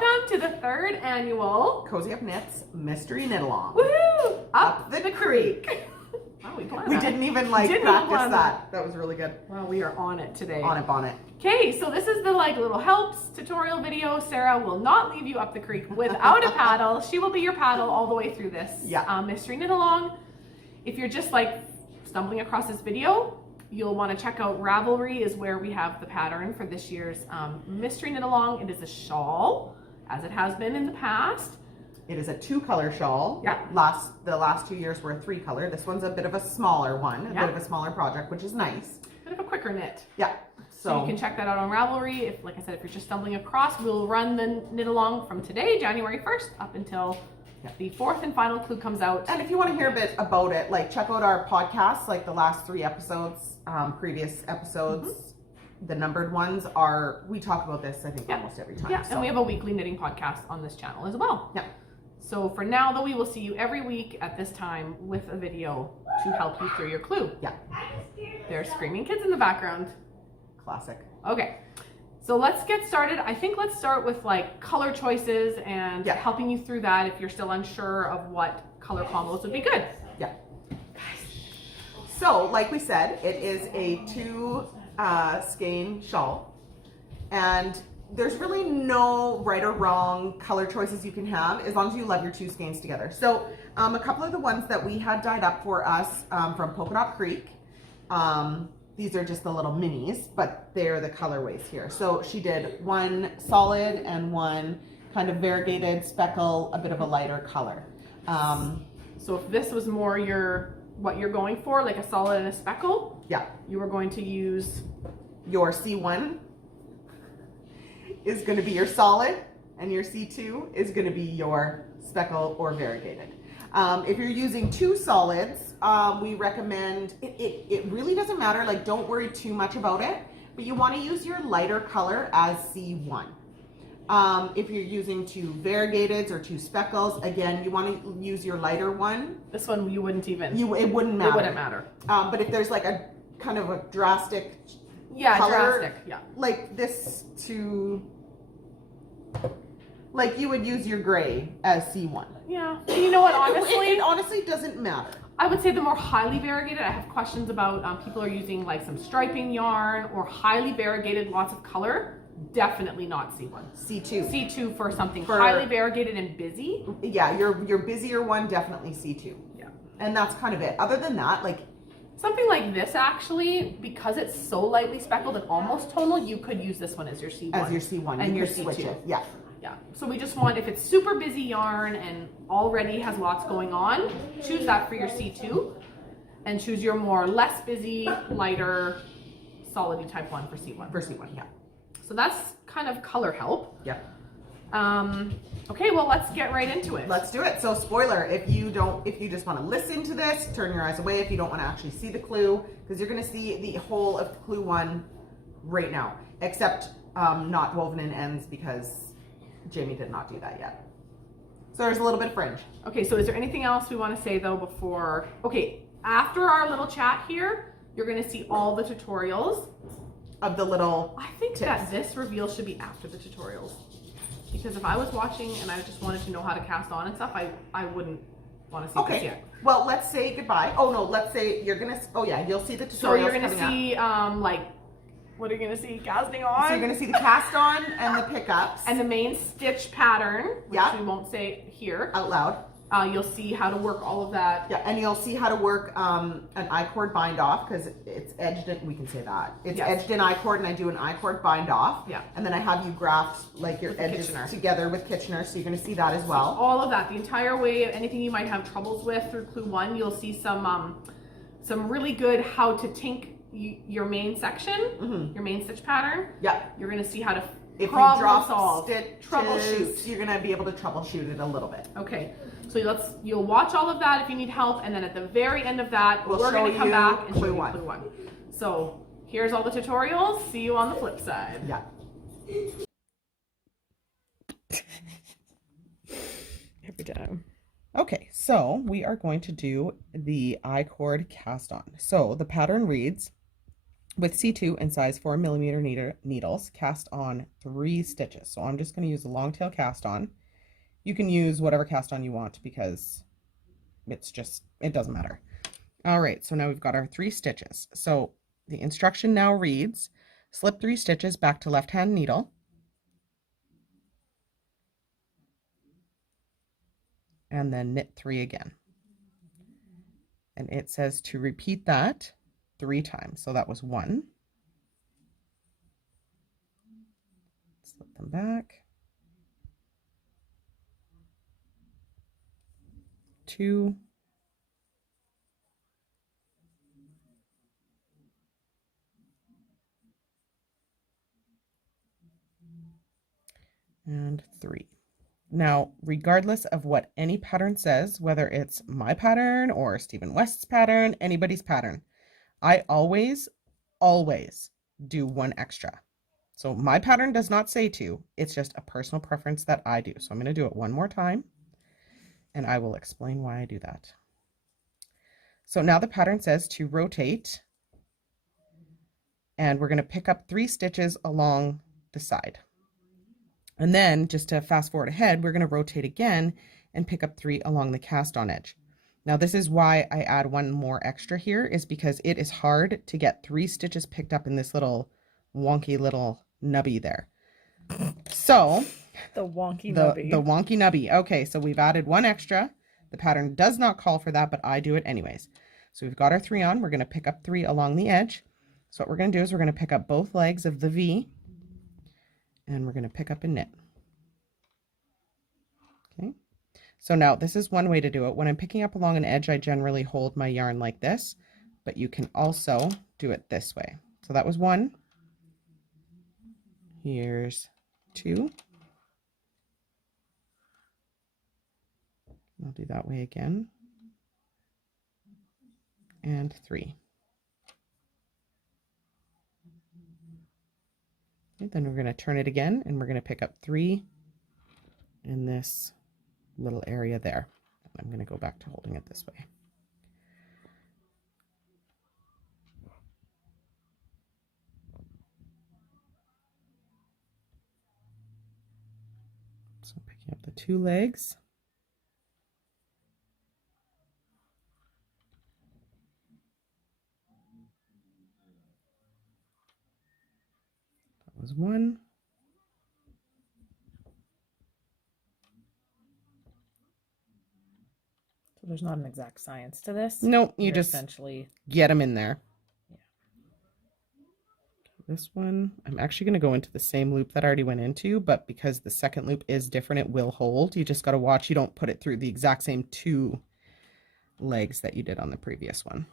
Welcome to the 3rd annual CozyUpKnits Mystery Knit Along. Woohoo! Up the creek. Wow, we didn't even practice that. That was really good. Well, we are on it today. On it. Okay, so this is the little helps tutorial video. Sarah will not leave you up the creek without a paddle. She will be your paddle all the way through this mystery knit along. If you're just stumbling across this video, you'll want to check out Ravelry is where we have the pattern for this year's mystery knit along. It is a shawl, as it has been in the past. It is a 2-color shawl. Yeah. The last 2 years were a 3-color. This one's a bit of a smaller one, a bit of a smaller project, which is nice. Bit of a quicker knit. Yeah. So you can check that out on Ravelry. If, like I said, if you're just stumbling across, we'll run the knit along from today, January 1st, up until the 4th and final clue comes out. And if you want to hear a bit about it, check out our podcasts, the last 3 episodes, previous episodes. The numbered ones we talk about this, I think, almost every time. Yeah, and we have a weekly knitting podcast on this channel as well. Yeah. So for now, though, we will see you every week at this time with a video to help you through your clue. Yeah. There's screaming kids in the background. Classic. Okay, so let's get started. I think let's start with color choices and helping you through that if you're still unsure of what color combos would be good. Yeah. So, like we said, it is a 2 skein shawl, and there's really no right or wrong color choices you can have as long as you love your 2 skeins together. So a couple of the ones that we had dyed up for us from Polka Dot Creek, these are just the little minis, but they're the colorways here. So she did 1 solid and 1 kind of variegated speckle, a bit of a lighter color. So if this was more what you're going for, like a solid and a speckle, you were going to use your C1 is going to be your solid, and your C2 is going to be your speckle or variegated. If you're using 2 solids, we recommend, it really doesn't matter, don't worry too much about it, but you want to use your lighter color as C1. If you're using 2 variegateds or 2 speckles, again, you want to use your lighter one. This one you wouldn't even. It wouldn't matter. It wouldn't matter. But if there's a kind of a drastic color, like this you would use your gray as C1. Yeah. You know what, honestly? It honestly doesn't matter. I would say the more highly variegated, I have questions about people are using some striping yarn or highly variegated, lots of color. Definitely not C1. C2. C2 for something highly variegated and busy. Yeah, your busier one, definitely C2. Yeah. And that's kind of it. Other than that, something like this, actually, because it's so lightly speckled and almost tonal, you could use this one as your C1. As your C1. And you your could switch C2. It. Yeah. Yeah. So we just want, if it's super busy yarn and already has lots going on, choose that for your C2 and choose your more less busy, lighter, solid type one for C1. For C1, yeah. So that's kind of color help. Yeah. Okay, well, let's get right into it. Let's do it. So spoiler, if you just want to listen to this, turn your eyes away if you don't want to actually see the clue, because you're going to see the whole of clue 1 right now, except not woven in ends because Jamie did not do that yet. So there's a little bit of fringe. Okay, so is there anything else we want to say though before? Okay, after our little chat here, you're going to see all the tutorials of the little I think that this reveal should be after the tutorials. Because if I was watching and I just wanted to know how to cast on and stuff, I wouldn't want to see this yet. Well, let's say goodbye. Oh no, let's say you're going to, you'll see the tutorials. So you're going to see what are you going to see? Casting on? So you're going to see the cast on and the pickups. And the main stitch pattern, which we won't say here. Out loud. You'll see how to work all of that. Yeah, and you'll see how to work an I-cord bind off because it's edged in, we can say that. It's edged in I-cord and I do an I-cord bind off. Yeah. And then I have you graft your edges together with Kitchener, so you're going to see that as well. So all of that, the entire way, anything you might have troubles with through clue 1, you'll see some really good how to tink your main section, your main stitch pattern. Yeah. You're going to see how to if you drop stitch, troubleshoot, you're going to be able to troubleshoot it a little bit. Okay. So you'll watch all of that if you need help, and then at the very end of that, we're going to come back and show you clue 1. So here's all the tutorials. See you on the flip side. Yeah. Every time. Okay, so we are going to do the I-cord cast on. So the pattern reads, with C2 and size 4mm needles, cast on 3 stitches. So I'm just going to use a long tail cast on. You can use whatever cast on you want because it doesn't matter. All right, so now we've got our 3 stitches. So the instruction now reads, slip 3 stitches back to left-hand needle. And then knit 3 again. And it says to repeat that 3 times. So that was 1. Slip them back. 2. And 3. Now, regardless of what any pattern says, whether it's my pattern or Stephen West's pattern, anybody's pattern, I always do 1 extra. So my pattern does not say to, it's just a personal preference that I do. So I'm going to do it one more time and I will explain why I do that. So now the pattern says to rotate, and we're going to pick up 3 stitches along the side. And then just to fast forward ahead, we're going to rotate again and pick up 3 along the cast on edge. Now this is why I add 1 more extra here, is because it is hard to get 3 stitches picked up in this little wonky little nubby there. So the wonky nubby. The wonky nubby. Okay, so we've added 1 extra. The pattern does not call for that, but I do it anyways. So we've got our 3 on. We're going to pick up 3 along the edge. So what we're going to do is we're going to pick up both legs of the V, and we're going to pick up and knit. Okay, so now this is one way to do it. When I'm picking up along an edge, I generally hold my yarn like this, but you can also do it this way. So that was 1. Here's 2. I'll do that way again. And 3. Okay, then we're going to turn it again and we're going to pick up 3 in this little area there. I'm going to go back to holding it this way. So picking up the 2 legs. That was 1. So there's not an exact science to this. Nope, you You're just essentially get them in there. Yeah. This one, I'm actually going to go into the same loop that I already went into, but because the second loop is different, it will hold. You just got to watch you don't put it through the exact same 2 legs that you did on the previous one.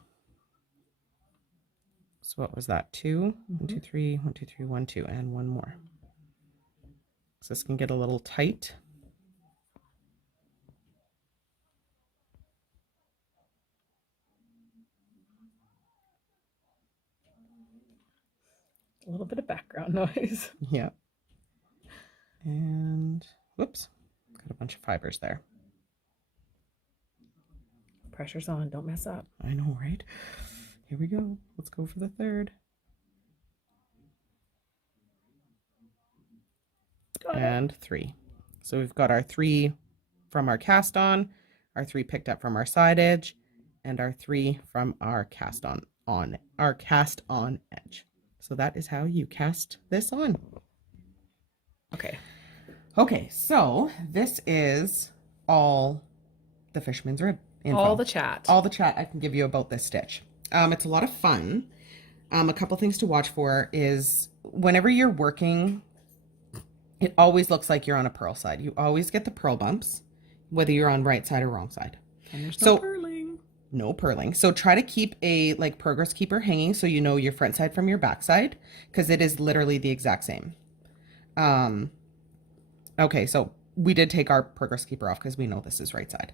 So what was that? 2, 1, 2, 3, 1, 2, 3, 1, 2, and 1 more. So this can get a little tight. a little bit of background noise. Yeah. And whoops, got a bunch of fibers there. Pressure's on, don't mess up. I know, right? Here we go. Let's go for the 3rd. And 3. So we've got our 3 from our cast on, our 3 picked up from our side edge, and our 3 from our cast on edge. So that is how you cast this on. Okay, so this is all the Fisherman's rib info. All the chat I can give you about this stitch. It's a lot of fun. A couple things to watch for is whenever you're working, it always looks like you're on a purl side. You always get the purl bumps, whether you're on right side or wrong side. And there's no purling. No purling. So try to keep a progress keeper hanging so you know your front side from your back side, because it is literally the exact same. Okay, so we did take our progress keeper off because we know this is right side.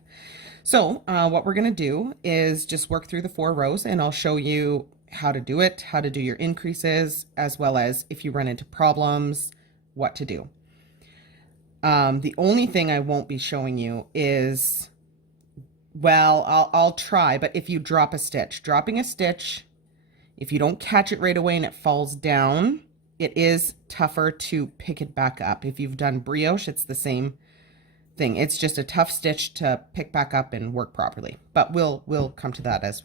So what we're going to do is just work through the 4 rows, and I'll show you how to do it, how to do your increases, as well as if you run into problems, what to do. The only thing I won't be showing you is, well, I'll try, but if you drop a stitch, dropping a stitch If you don't catch it right away and it falls down, it is tougher to pick it back up. If you've done brioche, it's the same thing. It's just a tough stitch to pick back up and work properly. But we'll come to that if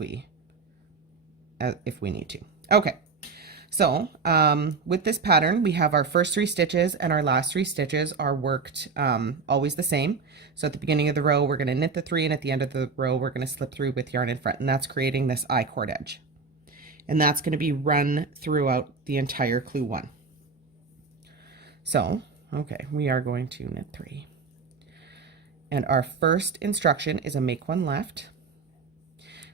we need to. Okay. So with this pattern, we have our first 3 stitches and our last 3 stitches are worked always the same. So at the beginning of the row, we're going to knit the 3, and at the end of the row, we're going to slip through with yarn in front, and that's creating this I-cord edge. And that's going to be run throughout the entire clue 1. So, okay, we are going to knit 3. And our first instruction is a make 1 left.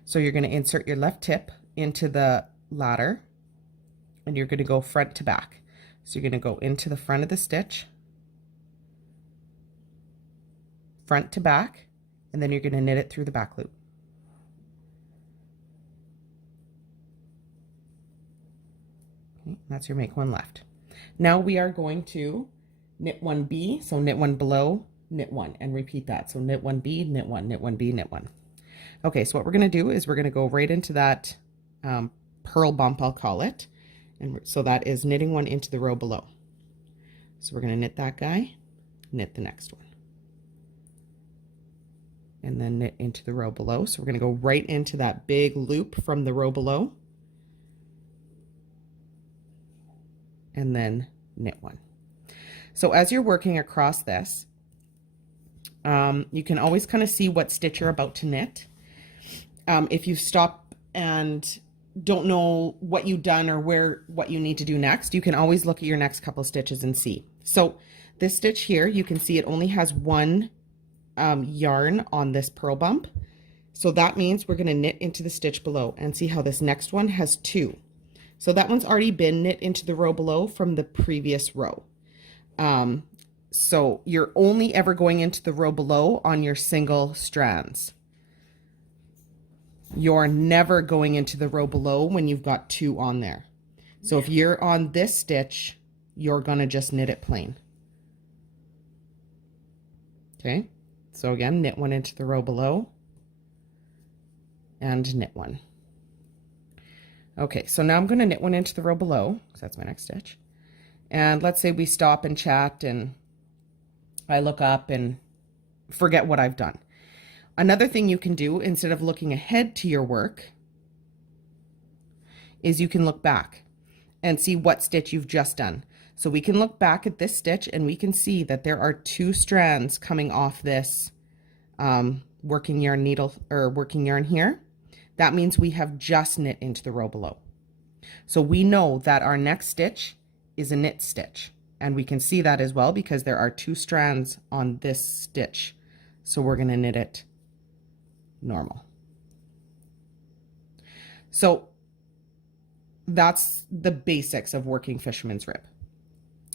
So you're going to insert your left tip into the ladder, and you're going to go front to back. So you're going to go into the front of the stitch, front to back, and then you're going to knit it through the back loop. Okay, that's your make 1 left. Now we are going to knit 1B, so knit 1 below, knit 1, and repeat that. So knit 1B, knit 1, knit 1B, knit 1. Okay, so what we're going to do is we're going to go right into that purl bump, I'll call it. And so that is knitting 1 into the row below. So we're going to knit that guy, knit the next one, and then knit into the row below. So we're going to go right into that big loop from the row below, and then knit 1. So as you're working across this, you can always kind of see what stitch you're about to knit. If you stop and don't know what you've done or what you need to do next, you can always look at your next couple stitches and see. So this stitch here, you can see it only has 1 yarn on this purl bump. So that means we're going to knit into the stitch below, and see how this next one has 2. So that one's already been knit into the row below from the previous row. So you're only ever going into the row below on your single strands. You're never going into the row below when you've got 2 on there. So if you're on this stitch, you're going to just knit it plain. Okay, so again, knit 1 into the row below and knit 1. Okay, so now I'm going to knit 1 into the row below, because that's my next stitch. And let's say we stop and chat and I look up and forget what I've done. Another thing you can do, instead of looking ahead to your work, is you can look back and see what stitch you've just done. So we can look back at this stitch and we can see that there are 2 strands coming off this working yarn needle or working yarn here. That means we have just knit into the row below. So we know that our next stitch is a knit stitch, and we can see that as well because there are 2 strands on this stitch. So we're going to knit it normal. So that's the basics of working fisherman's rib.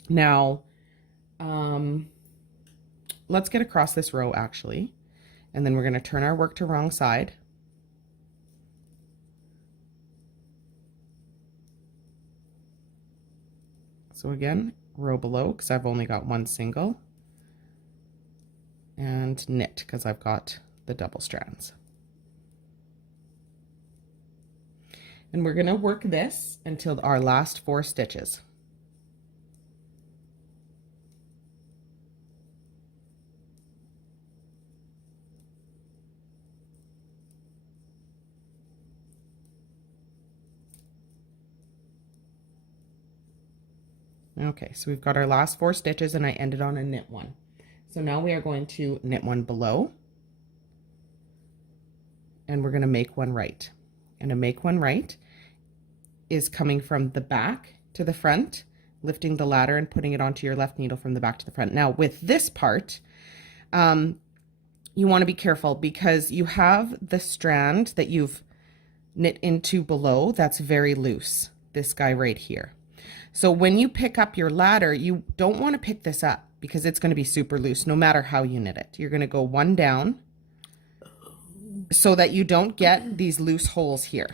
Now, let's get across this row actually, and then we're going to turn our work to wrong side. So again, row below because I've only got 1 single, and knit because I've got the double strands. And we're going to work this until our last 4 stitches. Okay, so we've got our last 4 stitches and I ended on a knit 1. So now we are going to knit 1 below, and we're going to make 1 right. And a make 1 right is coming from the back to the front, lifting the ladder and putting it onto your left needle from the back to the front. Now with this part, you want to be careful because you have the strand that you've knit into below that's very loose, this guy right here. So when you pick up your ladder, you don't want to pick this up because it's going to be super loose no matter how you knit it. You're going to go 1 down so that you don't get these loose holes here.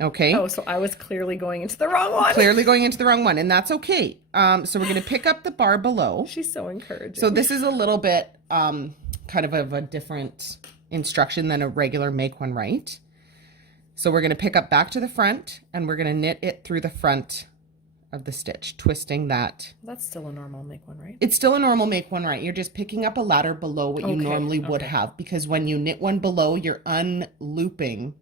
Okay. Oh, so I was clearly going into the wrong one. Clearly going into the wrong one, and that's okay. So we're going to pick up the bar below. She's so encouraging. So this is a little bit kind of a different instruction than a regular make 1 right. So we're going to pick up back to the front and we're going to knit it through the front of the stitch, twisting that. That's still a normal make one right. It's still a normal make one right. You're just picking up a ladder below what you normally would have, because when you knit one below, you're unlooping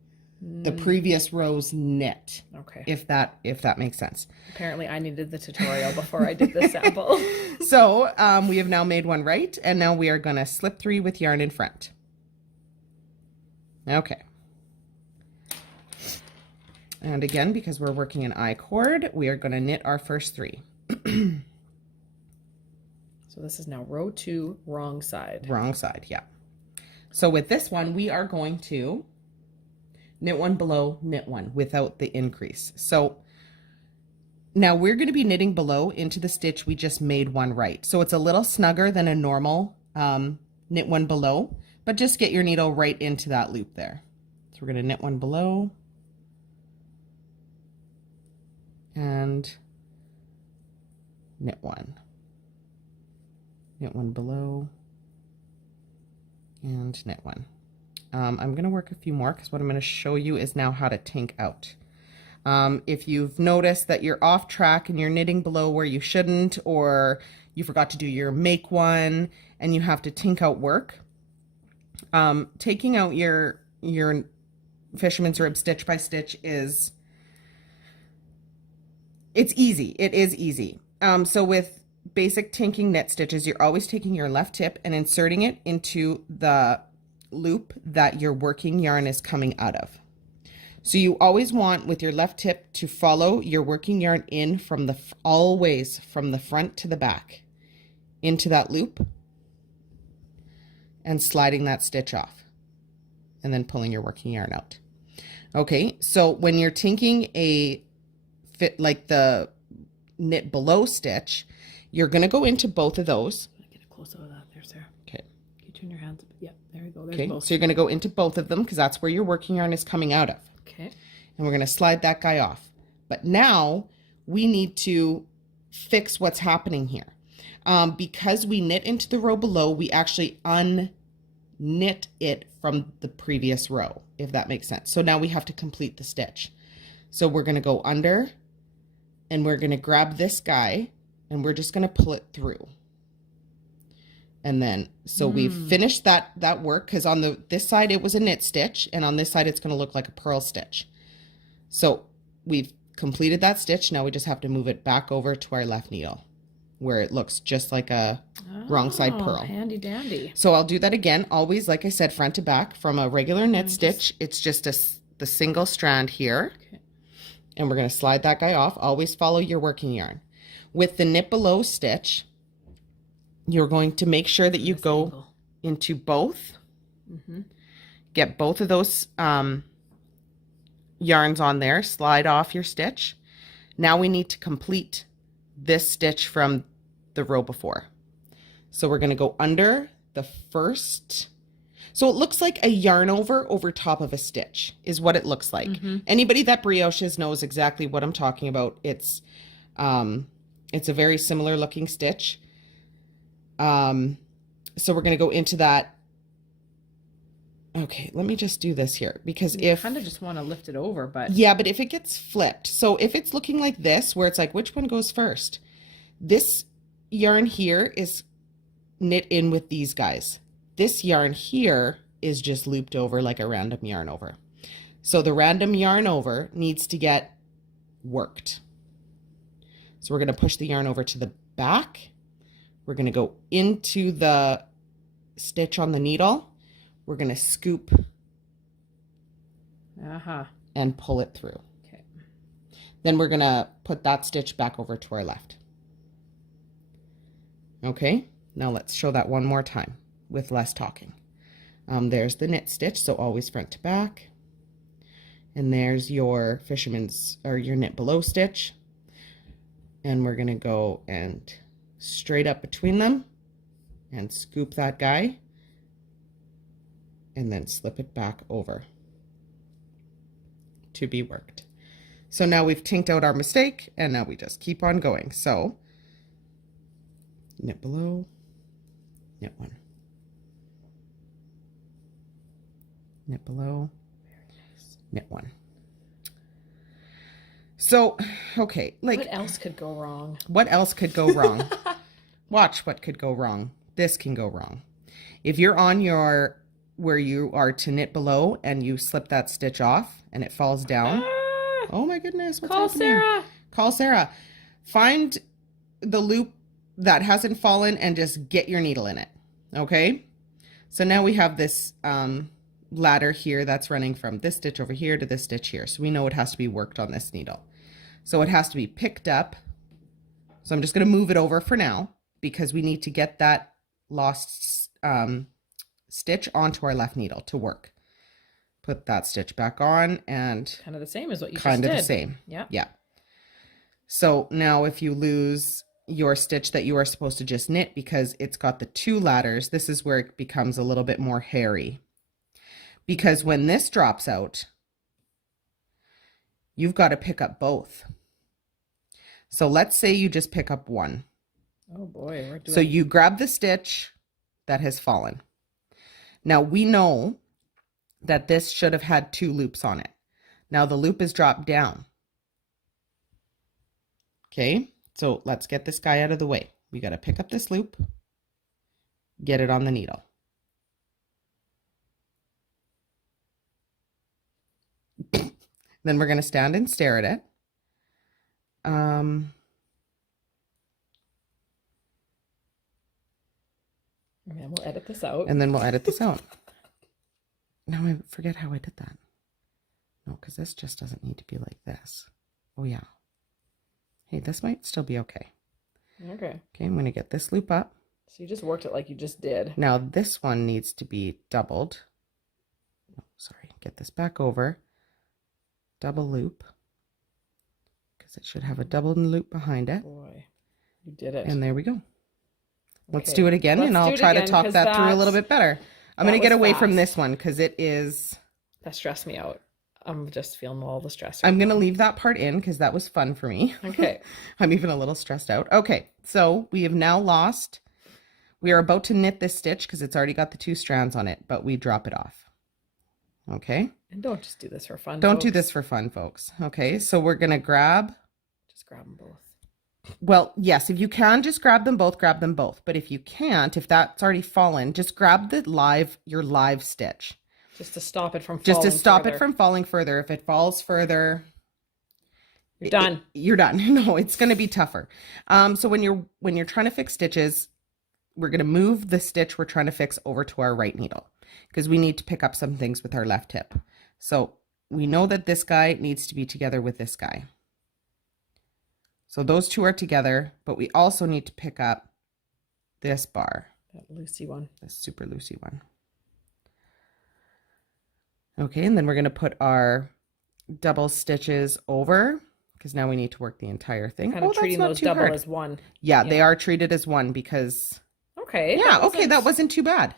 the previous row's knit. Okay. If that makes sense. Apparently I needed the tutorial before I did the sample. So we have now made one right, and now we are going to slip 3 with yarn in front. Okay. And again, because we're working an I-cord, we are going to knit our first 3. So this is now row 2, wrong side. Wrong side, yeah. So with this one, we are going to knit one below, knit one without the increase. So now we're going to be knitting below into the stitch we just made one right. So it's a little snugger than a normal knit one below, but just get your needle right into that loop there. So we're going to knit one below and knit one below and knit one. I'm going to work a few more because what I'm going to show you is now how to tink out. If you've noticed that you're off track and you're knitting below where you shouldn't, or you forgot to do your make one and you have to tink out work, taking out your fisherman's rib stitch by stitch it's easy. It is easy. So with basic tinking knit stitches, you're always taking your left tip and inserting it into the loop that your working yarn is coming out of. So you always want with your left tip to follow your working yarn in from always from the front to the back into that loop and sliding that stitch off and then pulling your working yarn out. Okay, so when you're tinking a fit like the knit below stitch, you're going to go into both of those. Get a close up of that there, Sarah. Okay. Can you turn your hands? Yep, there we go. There's Okay, both. so you're going to go into both of them because that's where your working yarn is coming out of. Okay. And we're going to slide that guy off. But now we need to fix what's happening here. Because we knit into the row below, we actually unknit it from the previous row, if that makes sense. So now we have to complete the stitch. So we're going to go under and we're going to grab this guy and we're just going to pull it through. And then, so we've finished that work, because on this side it was a knit stitch, and on this side it's going to look like a purl stitch. So we've completed that stitch. Now we just have to move it back over to our left needle where it looks just like a wrong side purl. Handy dandy. So I'll do that again, always, like I said, front to back from a regular knit stitch. It's just the single strand here. Okay. And we're going to slide that guy off. Always follow your working yarn. With the knit below stitch, you're going to make sure that you go into both. Get both of those yarns on there, slide off your stitch. Now we need to complete this stitch from the row before. So we're going to go under the first. So it looks like a yarn over top of a stitch is what it looks like. Anybody that brioches knows exactly what I'm talking about. It's a very similar looking stitch. So we're going to go into that. Okay, let me just do this here, because I kind of just want to lift it over, but yeah, but if it gets flipped, so if it's looking like this, where it's like, which one goes first? This yarn here is knit in with these guys. This yarn here is just looped over like a random yarn over. So the random yarn over needs to get worked. So we're going to push the yarn over to the back. We're going to go into the stitch on the needle. We're going to scoop and pull it through. Okay. Then we're going to put that stitch back over to our left. Okay, now let's show that one more time with less talking. There's the knit stitch, so always front to back. And there's your fisherman's or your knit below stitch. And we're going to go and straight up between them and scoop that guy and then slip it back over to be worked. So now we've tinked out our mistake, and now we just keep on going. So knit below, knit one, knit below, knit one. So, okay, like What else could go wrong? what else could go wrong? Watch what could go wrong. This can go wrong. If you're on your, where you are to knit below and you slip that stitch off and it falls down. Oh my goodness. What's Call happening? Sarah. Call Sarah. Find the loop that hasn't fallen and just get your needle in it. Okay. So now we have this ladder here that's running from this stitch over here to this stitch here. So we know it has to be worked on this needle. So it has to be picked up. So I'm just going to move it over for now because we need to get that lost stitch onto our left needle to work. Put that stitch back on and Kind of the same as what you just kind did. of the same. Yeah. Yeah. So now if you lose your stitch that you are supposed to just knit because it's got the two ladders, this is where it becomes a little bit more hairy. Because when this drops out, you've got to pick up both. So let's say you just pick up one. Oh boy. We're doing... So you grab the stitch that has fallen. Now we know that this should have had two loops on it. Now the loop is dropped down. Okay, so let's get this guy out of the way. We got to pick up this loop, get it on the needle. Then we're going to stand and stare at it. And we'll edit this out. And then we'll edit this out. Now I forget how I did that. No, because this just doesn't need to be like this. Oh yeah. Hey, this might still be okay. Okay. Okay, I'm going to get this loop up. So you just worked it like you just did. Now this one needs to be doubled. Oh, sorry, get this back over. Double loop. Because it should have a double loop behind it. Boy, you did it. And there we go. Let's Okay. do it again, Let's and do I'll it try to again, talk 'cause that through a little that's- bit better. I'm that going to get was away from fast. this one because it is... That stressed me out. I'm just feeling all the stress. I'm going to leave that part in because that was fun for me. Okay. I'm even a little stressed out. Okay, so we have now lost... We are about to knit this stitch because it's already got the two strands on it, but we drop it off. Okay? And don't just do this for fun. Don't do folks. this for fun, folks. Okay, so we're going to grab... Just grab them both. Well, yes, if you can just grab them both, grab them both. But if you can't, if that's already fallen, just grab your live stitch. Just to stop it from falling Just to stop further. it from falling further. If it falls further, You're done. You're done. No, it's going to be tougher. So when you're trying to fix stitches, we're going to move the stitch we're trying to fix over to our right needle because we need to pick up some things with our left hip. So we know that this guy needs to be together with this guy. So those two are together, but we also need to pick up this bar. That loosey one. This super loosey one. Okay, and then we're going to put our double stitches over because now we need to work the entire thing. Kind of treating those double as one. Yeah, they are treated as one because... Okay. Yeah, okay, that wasn't too bad.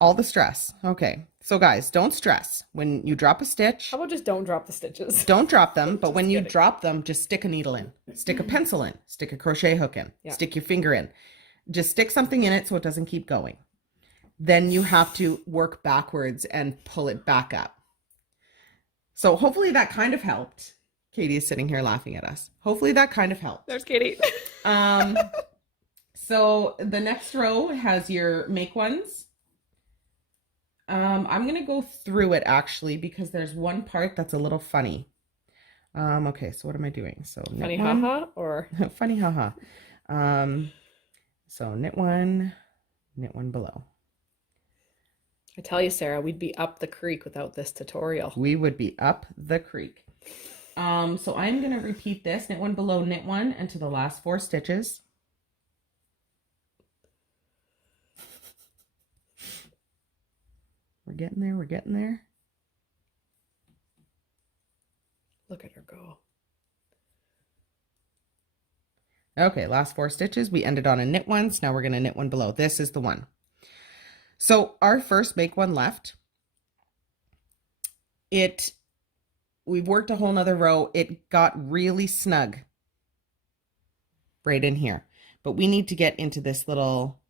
All the stress. Okay, so guys, don't stress. When you drop a stitch, How about just don't drop the stitches? don't drop them, but when you kidding. drop them, just stick a needle in, stick a pencil in, stick a crochet hook in, Yeah. stick your finger in. Just stick something in it so it doesn't keep going. Then you have to work backwards and pull it back up. So hopefully that kind of helped. Katie is sitting here laughing at us. Hopefully that kind of helped. There's Katie. So the next row has your make ones. I'm going to go through it actually because there's one part that's a little funny. Okay, so what am I doing? So knit Funny one. haha or Funny haha. So knit one below. I tell you, Sarah, we'd be up the creek without this tutorial. We would be up the creek. So I'm going to repeat this, knit one below, knit one, and to the last 4 stitches. We're getting there, we're getting there. Look at her go. Okay, last 4 stitches. We ended on a knit one, so now we're going to knit one below. This is the one. So our first make one left. We've worked a whole nother row. It got really snug right in here, but we need to get into this little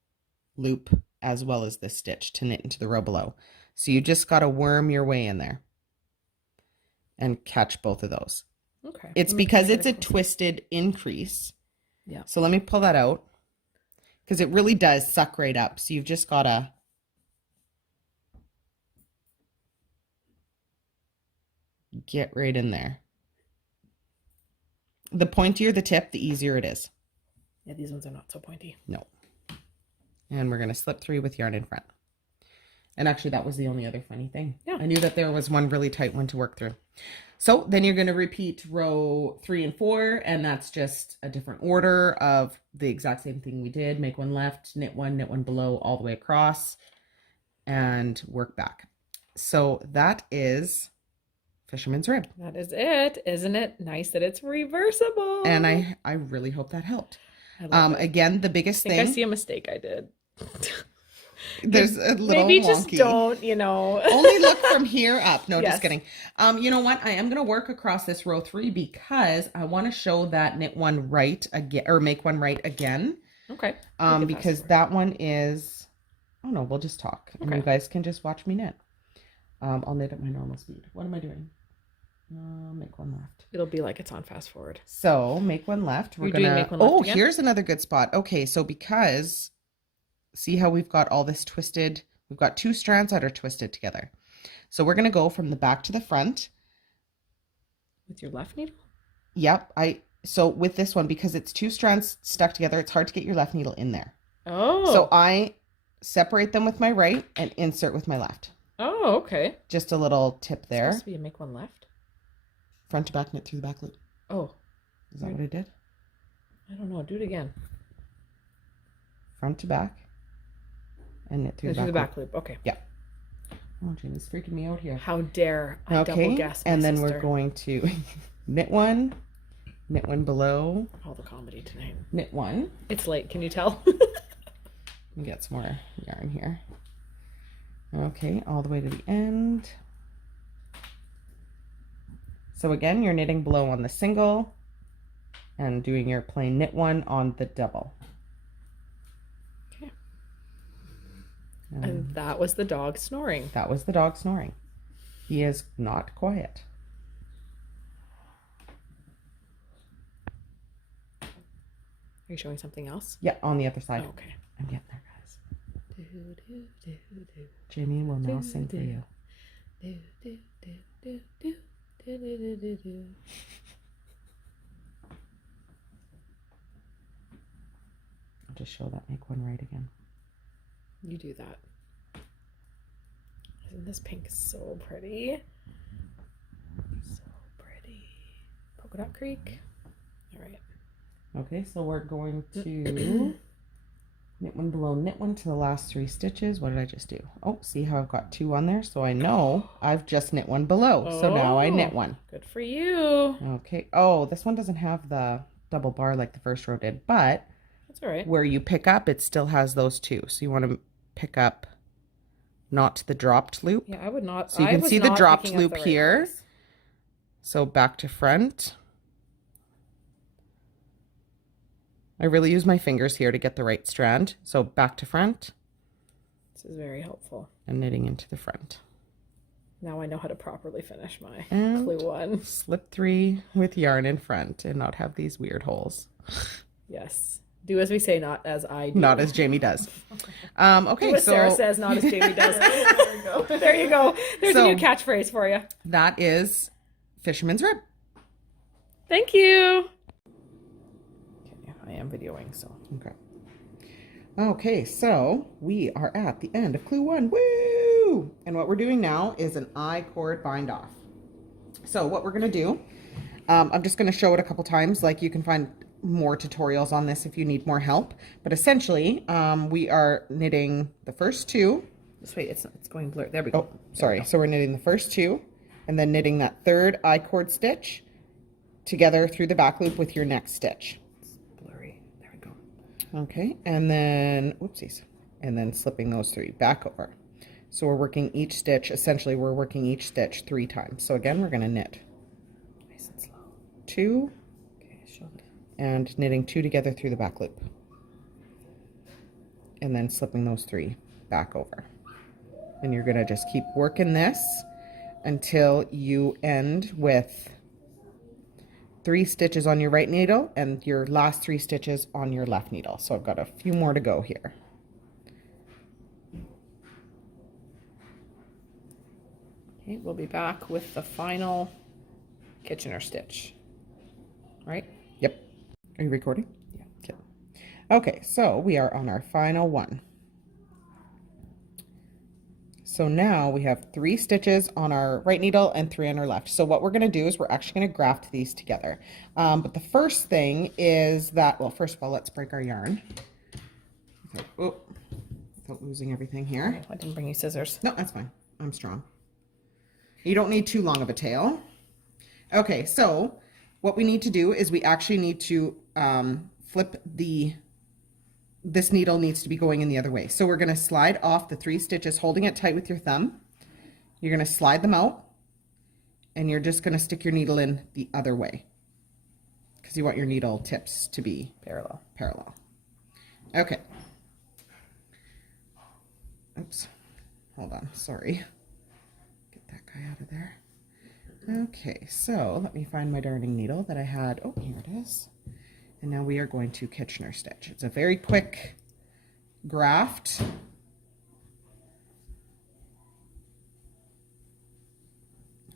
loop as well as this stitch to knit into the row below. So you just got to worm your way in there. and catch both of those. Okay. It's Let me because get it's a closer. twisted increase. Yeah. So let me pull that out because it really does suck right up. So you've just got to get right in there. The pointier the tip, the easier it is. Yeah, these ones are not so pointy. No. And we're going to slip 3 with yarn in front. And actually, that was the only other funny thing. Yeah. I knew that there was one really tight one to work through. So then you're going to repeat row 3 and 4, and that's just a different order of the exact same thing we did. Make one left, knit one below, all the way across, and work back. So that is Fisherman's Rib. That is it. Isn't it nice that it's reversible? And I really hope that helped. I love it. Again, the biggest I think thing. I see a mistake I did. There's a little Maybe wonky. just don't, you know. Only look from here up. No, Yes. just kidding. You know what? I am going to work across this row 3 because I want to show that knit one right again, or make one right again. Okay. Because that one is, oh no, we'll just talk. And Okay. you guys can just watch me knit. I'll knit at my normal speed. What am I doing? Make one left. It'll be like it's on fast forward. So make one left. We're You're doing gonna. make one left again? Here's another good spot. Okay, so because see how we've got all this twisted. We've got 2 strands that are twisted together. So we're gonna go from the back to the front. With your left needle? Yep. So with this one, because it's 2 strands stuck together, it's hard to get your left needle in there. Oh. So I separate them with my right and insert with my left. Oh, okay. Just a little tip there. Supposed to be a make one left? Front to back, knit through the back loop. Oh. Is that what I did? I don't know. Do it again. Front to back and knit through Through the back loop. loop. Okay. Yeah. Oh, Jamie's freaking me out here. How dare I double guess my and then sister. we're going to knit one below, All the comedy tonight. knit one. It's late. Can you tell? Let me get some more yarn here. Okay, all the way to the end. So again, you're knitting below on the single and doing your plain knit one on the double. Okay. And that was the dog snoring. That was the dog snoring. He is not quiet. Are you showing something else? Yeah, on the other side. Oh, okay. I'm getting there, guys. Jamie will now sing for you. I'll just show that make one right again. You do that. Isn't this pink so pretty? So pretty. Polka dot creek. All right. Okay, so we're going to knit one below, knit one to the last 3 stitches. What did I just do? Oh, see how I've got 2 on there? So I know I've just knit one below. So now I knit one. Good for you. Okay. Oh, this one doesn't have the double bar like the first row did, but That's all right. where you pick up, it still has those 2. So you want to pick up not the dropped loop. Yeah, I would not. So you I can was see the not dropped picking up loop the right here. place. So back to front. I really use my fingers here to get the right strand. So back to front This is very helpful. and knitting into the front. Now I know how to properly finish my And clue one. slip 3 with yarn in front and not have these weird holes. Yes. Do as we say, not as I do. Not as Jamie does. Okay, Do as so Sarah says, not as Jamie does. There you go. There you go. There's So- a new catchphrase for you. that is Fisherman's Rib. Thank you. Okay, I am videoing, so. Okay. Okay, so we are at the end of clue 1. Woo! And what we're doing now is an I-cord bind off. So what we're going to do, I'm just going to show it a couple times. Like you can find more tutorials on this if you need more help. But essentially, we are knitting the first 2. Just wait, it's going blurry. There we go. Oh, sorry. So we're knitting the first 2 and then knitting that 3rd I-cord stitch together through the back loop with your next stitch. It's blurry. There we go. Okay, and then, oopsies, and then slipping those 3 back over. So we're working each stitch, essentially we're working each stitch 3 times. So again, we're gonna knit Nice and slow. 2 Okay, show it. and knitting 2 together through the back loop. And then slipping those 3 back over. And you're gonna just keep working this until you end with 3 stitches on your right needle and your last 3 stitches on your left needle. So I've got a few more to go here. Okay, we'll be back with the final Kitchener stitch, right? Yep. Are you recording? Yeah. Okay. Okay, so we are on our final one. So now we have 3 stitches on our right needle and 3 on our left. So what we're going to do is we're actually going to graft these together. But the first thing is that, well, first of all, let's break our yarn without losing everything here. I didn't bring you scissors. No, that's fine. I'm strong. You don't need too long of a tail. Okay, so what we need to do is we actually need to flip this needle needs to be going in the other way. So we're going to slide off the 3 stitches, holding it tight with your thumb. You're going to slide them out, and you're just going to stick your needle in the other way because you want your needle tips to be parallel. Okay. Oops. Hold on. Sorry. Get that guy out of there. Okay, so let me find my darning needle that I had. Oh, here it is. And now we are going to Kitchener stitch. It's a very quick graft.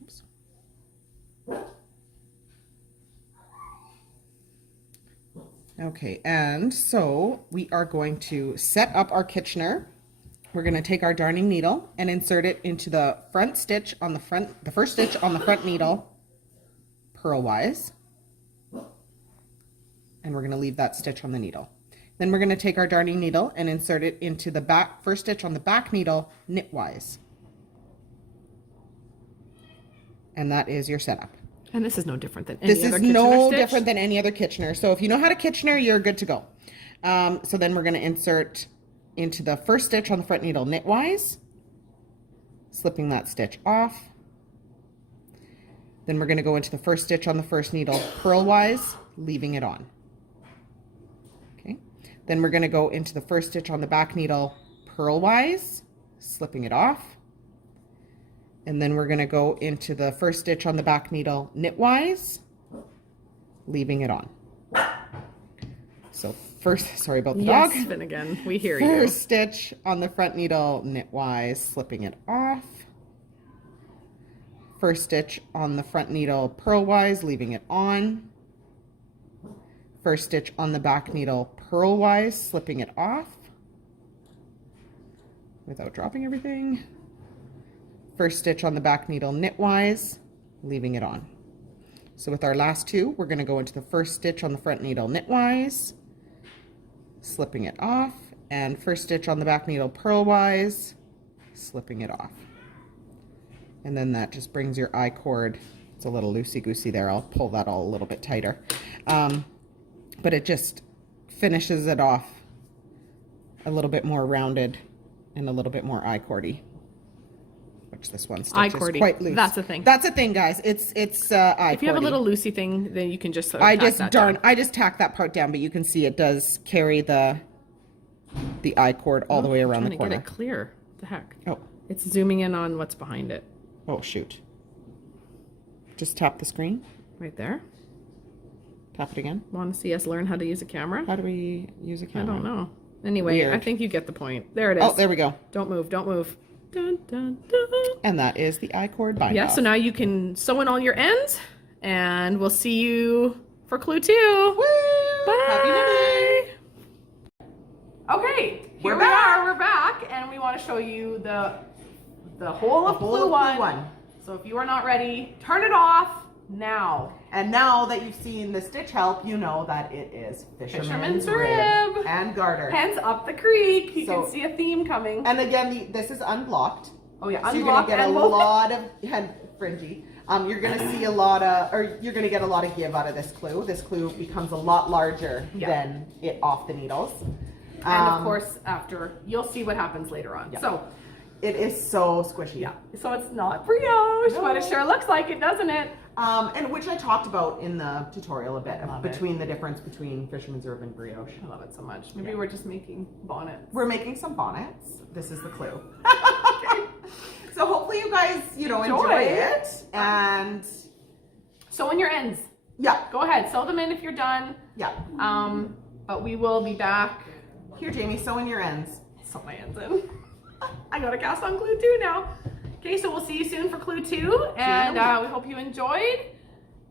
Oops. Okay, and so we are going to set up our Kitchener. We're going to take our darning needle and insert it into the front stitch on the first stitch on the front needle, purlwise. And we're going to leave that stitch on the needle. Then we're going to take our darning needle and insert it into the first stitch on the back needle, knitwise. And that is your setup. And this is no different than any other Kitchener stitch? This is no different than any other Kitchener. So if you know how to Kitchener, you're good to go. So then we're going to insert into the first stitch on the front needle, knitwise, slipping that stitch off. Then we're going to go into the first stitch on the first needle, purlwise, leaving it on. Okay. Then we're going to go into the first stitch on the back needle, purlwise, slipping it off. And then we're going to go into the first stitch on the back needle, knitwise, leaving it on. So first, sorry about the dog. Yes, Finnegan, we hear you. First stitch on the front needle, knitwise, slipping it off. First stitch on the front needle, purlwise, leaving it on. First stitch on the back needle, purlwise, slipping it off without dropping everything. First stitch on the back needle, knitwise, leaving it on. So with our last 2, we're going to go into the first stitch on the front needle, knitwise, slipping it off, and first stitch on the back needle, purlwise, slipping it off. And then that just brings your I cord. It's a little loosey-goosey there. I'll pull that all a little bit tighter. But it just finishes it off a little bit more rounded and a little bit more I cordy. Which this one stitch is quite loose. That's a thing. That's a thing, guys. It's I. If you have a little loosey thing, then you can just sort of I just tack that part down, but you can see it does carry the I cord all the way around the corner. I'm trying to get it clear. What the heck? Oh. It's zooming in on what's behind it. Oh shoot. Just tap the screen. Right there. Tap it again. Want to see us learn how to use a camera? How do we use a camera? I don't know. Anyway, Weird. I think you get the point. There it is. Oh, there we go. Don't move. Don't move. Dun, dun, dun. And that is the I cord bind Yeah, off. so now you can sew in all your ends, and we'll see you for clue 2. Woo! Bye. Happy knitting! Okay, here We're we back. are. We're back, and we want to show you the whole of whole clue of one. clue 1. So if you are not ready, turn it off now. And now that you've seen the stitch help, you know that it is Fisherman's Rib. and garter. Hence up the creek. You So- can see a theme coming. And again, this is unblocked. Oh yeah, So you're gonna unblocked get a and woven. lot of and fringy. You're gonna see a lot of, or you're gonna get a lot of give out of this clue. This clue becomes a lot larger than it off the needles. And of course, after you'll see what happens later on. Yeah. So it is so squishy. yeah, so it's not brioche, No. but it sure looks like it, doesn't it? And which I talked about in the tutorial a bit Love between the difference between Fisherman's Rib and brioche. I love it so much. Maybe we're just making bonnets. We're making some bonnets. This is the clue. So hopefully you guys, enjoy it. And sew in your ends. Yeah. Go ahead, sew them in if you're done. Yeah. But we will be back. Here, Jamie, sew in your ends. Sew my ends in. I gotta cast on clue 2 now. Okay, so we'll see you soon for clue 2, and we hope you enjoyed.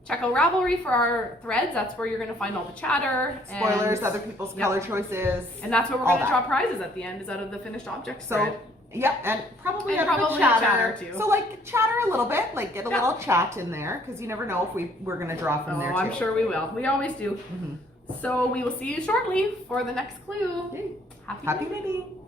Check out Ravelry for our threads. That's where you're going to find all the chatter. Spoilers, other people's color choices. And that's where we're going to draw prizes at the end, is out of the finished objects thread. And probably And out of the probably chatter. chatter, too. So chatter a little bit, get a little chat in there, because you never know if we're going to draw from there too. I'm sure we will. We always do. So we will see you shortly for the next clue. Happy knitting.